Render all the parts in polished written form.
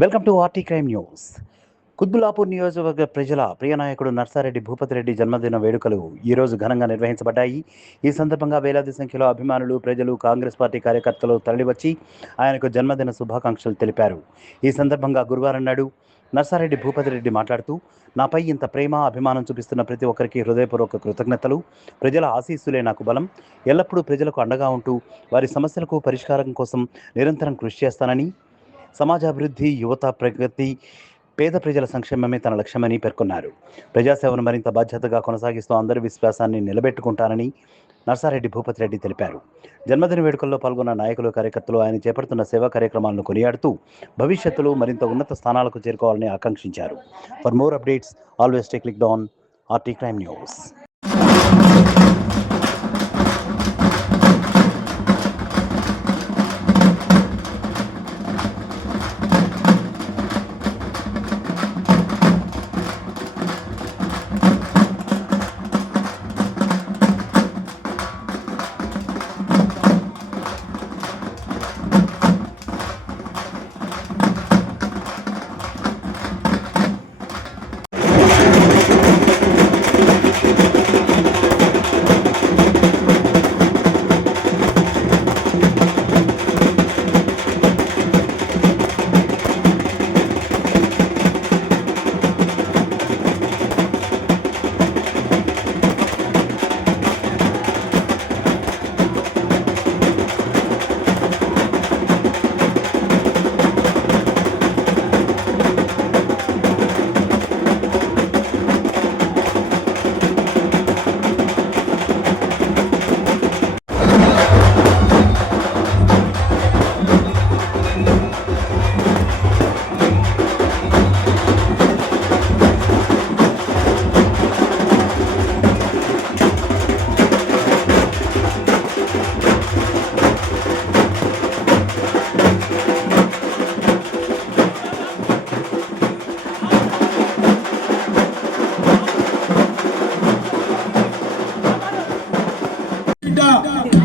Welcome to RT crime news. Quthbullapur నియోజకవర్గ ప్రజల ప్రియ నాయకుడు నర్సారెడ్డి భూపతిరెడ్డి జన్మదిన వేడుకలు ఈరోజు ఘనంగా నిర్వహించబడ్డాయి. ఈ సందర్భంగా వేలాది సంఖ్యలో అభిమానులు, ప్రజలు, కాంగ్రెస్ పార్టీ కార్యకర్తలు తరలివచ్చి ఆయనకు జన్మదిన శుభాకాంక్షలు తెలిపారు. ఈ సందర్భంగా గురువారం నాడు నర్సారెడ్డి భూపతిరెడ్డి మాట్లాడుతూ, నాపై ఇంత ప్రేమ, అభిమానం చూపిస్తున్న ప్రతి ఒక్కరికి హృదయపూర్వక కృతజ్ఞతలు. ప్రజల ఆశీస్సులే నాకు బలం. ఎల్లప్పుడూ ప్రజలకు అండగా ఉంటూ వారి సమస్యలకు పరిష్కారం కోసం నిరంతరం కృషి చేస్తానని, సమాజాభివృద్ధి, యువత ప్రగతి, పేద ప్రజల సంక్షేమమే తన లక్ష్యమని పేర్కొన్నారు. ప్రజాసేవను మరింత బాధ్యతగా కొనసాగిస్తూ అందరి విశ్వాసాన్ని నిలబెట్టుకుంటానని నర్సారెడ్డి భూపతిరెడ్డి తెలిపారు. జన్మదిన వేడుకల్లో పాల్గొన్న నాయకులు, కార్యకర్తలు ఆయన చేపడుతున్న సేవా కార్యక్రమాలను కొనియాడుతూ భవిష్యత్తులో మరింత ఉన్నత స్థానాలకు చేరుకోవాలని ఆకాంక్షించారు. For more updates always take click on RT crime news.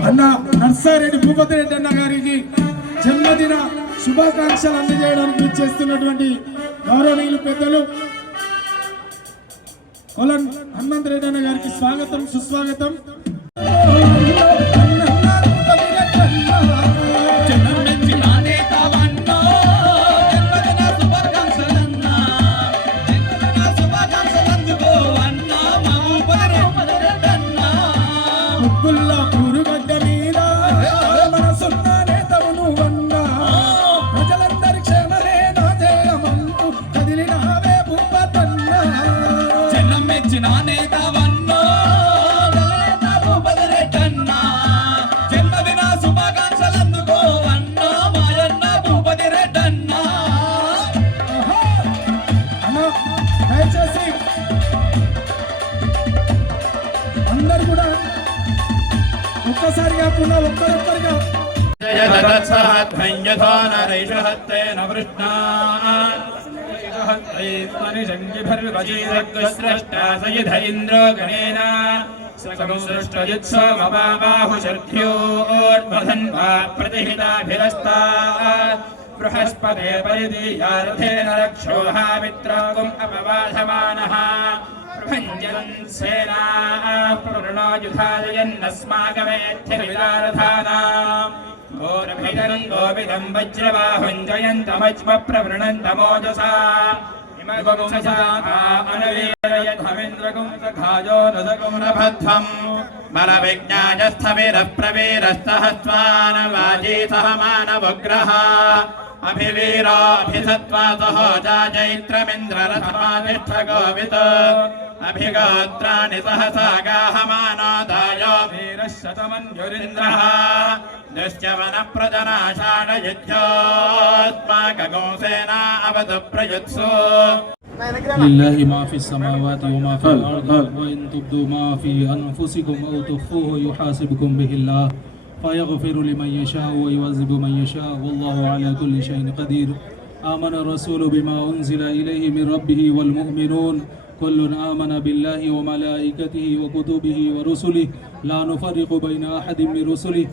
అన్న నర్సారెడ్డి భూపతిరెడ్డి అన్న గారికి జన్మదిన శుభాకాంక్షలు అందజేయడానికి చేస్తున్నటువంటి గౌరవనీయులు పెద్దలు కొలన్ హనుమంతరెడ్డి అన్న గారికి స్వాగతం, సుస్వాగతం. అందరు కూడా ఒక్కసారి కాకుండా ఒక్కరొక్కరిగా బృహస్పతే పరిదీయార్థేన రక్షోహామిత్రాగుం అపవాధమానః ప్రభంజన్ సేనా ప్రణో యుధాయన్నస్మాకమేత్యవిదారథానాం ఘోరభిదం గోవిదం వజ్రబాహుం జయంతమజ్మ ప్రవృణంతమోజసా ఇమగుంససాకానవీరయధ్వమింద్రగుం సఖాజో నసగుం రభధ్వం బలవిజ్ఞాజస్థవిరః ప్రవీరస్తహస్వానవాజీ సహ మానవగ్రహ అభివీరాభిసత్వాసహ జైత్రమింద్రరథమాతిష్ఠ గోవిత అభిగోత్రాణి సహసా గాహమానాదాయ వీరశతమన్యురింద్రః దుశ్చవన ప్రజనాషాఢయుధ్యోస్మాకగోసేనా అవతు ప్రయుత్సు لله ما في السماوات وما في الأرض وإن تبدوا ما في أنفسكم أو تخفوه يحاسبكم به الله فيغفر لمن يشاء ويعذب من يشاء والله على كل شيء قدير. آمن الرسول بما أنزل إليه من ربه والمؤمنون كل آمن بالله وملائكته وكتبه ورسله لا نفرق بين أحد من رسله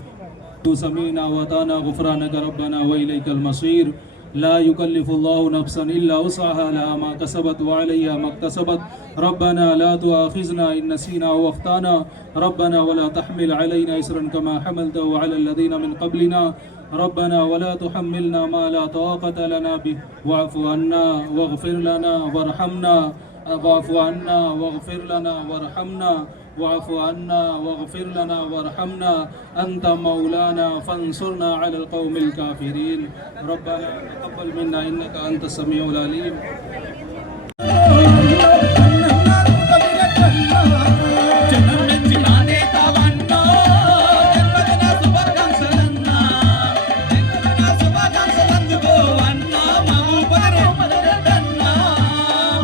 سمعنا وأطعنا غفرانك ربنا وإليك المصير. لا يكلف الله نفسا إلا وسعها لها ما كسبت وعليها ما اكتسبت ربنا لا تؤاخذنا إن نسينا أو أخطأنا ربنا ولا تحمل علينا إسرا كما حملته على الذين من قبلنا ربنا ولا تحملنا ما لا طاقة لنا به واعف عنا واغفر لنا وارحمنا واعف عنا واغفر لنا وارحمنا واعف عنا واغفر لنا وارحمنا أنت مولانا فانصرنا على القوم الكافرين ربنا تقبل منا إنك أنت السميع العليم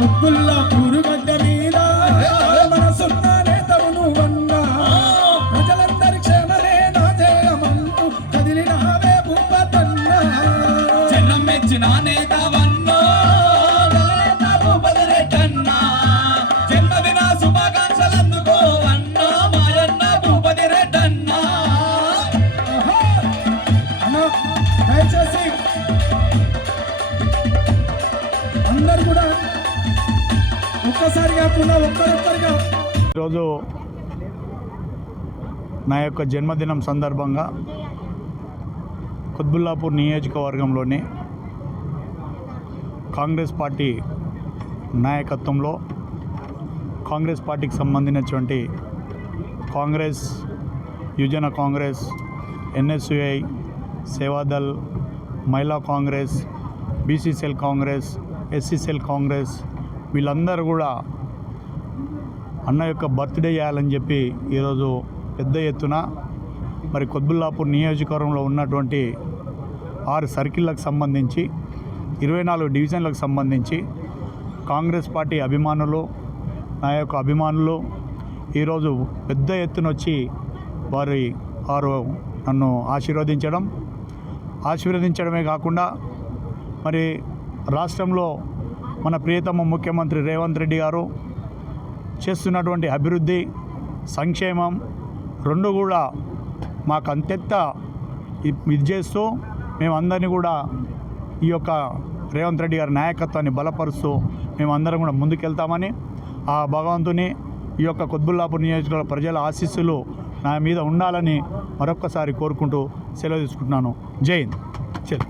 ముద్దుల్లాపూరు గడ్డ మీద మనసున్న నేతవు నువ్వన్నా ప్రజలందరి క్షేమమే నా జయమంటూ కదిలినావే భూపతన్నా జనం మెచ్చిన నేతవన్నా భూపతిరెడ్డన్నా జన్మదిన శుభాకాంక్షలు అందుకోవన్నా మాయన్న భూపతిరెడ్డన్నా అన్నా దయచేసి అందరు కూడా ఒక్కసారి కాకుండా ఒక్కరొక్కరిగా ఈరోజు నా యొక్క జన్మదినం సందర్భంగా కుత్బుల్లాపూర్ నియోజకవర్గంలోని కాంగ్రెస్ పార్టీ నాయకత్వంలో కాంగ్రెస్ పార్టీకి సంబంధించినటువంటి కాంగ్రెస్ యువజన కాంగ్రెస్ ఎన్ఎస్యుఐ సేవాదల్ మహిళా కాంగ్రెస్ బీసీసీఎల్ కాంగ్రెస్ ఎస్సీసీఎల్ కాంగ్రెస్ వీళ్ళందరూ కూడా అన్న యొక్క బర్త్డే చేయాలని చెప్పి ఈరోజు పెద్ద ఎత్తున మరి కుత్బుల్లాపూర్ నియోజకవర్గంలో ఉన్నటువంటి 6 సర్కిళ్ళకు సంబంధించి 24 డివిజన్లకు సంబంధించి కాంగ్రెస్ పార్టీ అభిమానులు నా యొక్క అభిమానులు ఈరోజు పెద్ద ఎత్తున వచ్చి వారు నన్ను ఆశీర్వదించడమే కాకుండా మరి రాష్ట్రంలో మన ప్రియతమ ముఖ్యమంత్రి రేవంత్ రెడ్డి గారు చేస్తున్నటువంటి అభివృద్ధి సంక్షేమం రెండు కూడా మాకు అంతెత్త ఇది చేస్తూ మేమందరినీ కూడా ఈ యొక్క రేవంత్ రెడ్డి గారి నాయకత్వాన్ని బలపరుస్తూ మేమందరం కూడా ముందుకెళ్తామని ఆ భగవంతుని ఈ యొక్క కుత్బుల్లాపూర్ నియోజకవర్గ ప్రజల ఆశీస్సులు నా మీద ఉండాలని మరొక్కసారి కోరుకుంటూ సెలవు తీసుకుంటున్నాను. జై హింద్.